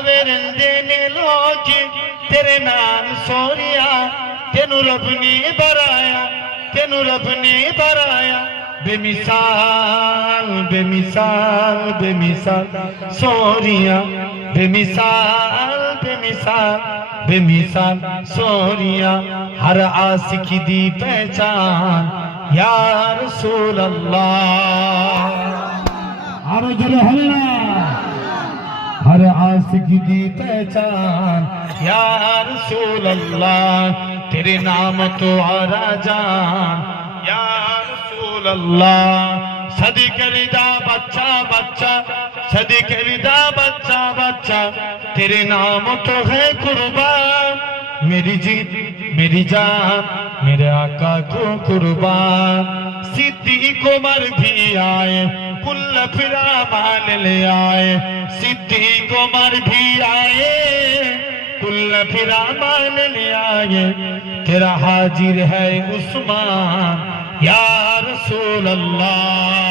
देने लोग तेरे नाम सोरिया तेनु रब ने बराया तेनु रब ने बराया बेमिसाल बेमिसाल बेमिसाल सोरिया बेमिसाल बेमिसाल बेमिसाल सोरिया हर आशिकी दी पहचान या रसूल अल्लाह आरो जरे हल्ला हर आशिकी दी पहचान या रसूल अल्लाह तेरे नाम तो आरा जान या रसूल अल्लाह सदी करीदा बच्चा बच्चा सदी करीदा बच्चा बच्चा तेरे नाम तो है कुर्बान मेरी जीत मेरी जान मेरे आका को कुर्बान सिद्दीक उमर भी आए कुल्ल फिरा मान ले आए सिद्दीक उमर भी आए कुल्ल फिरा मान ले आए तेरा हाजिर है उस्मान या रसूल अल्लाह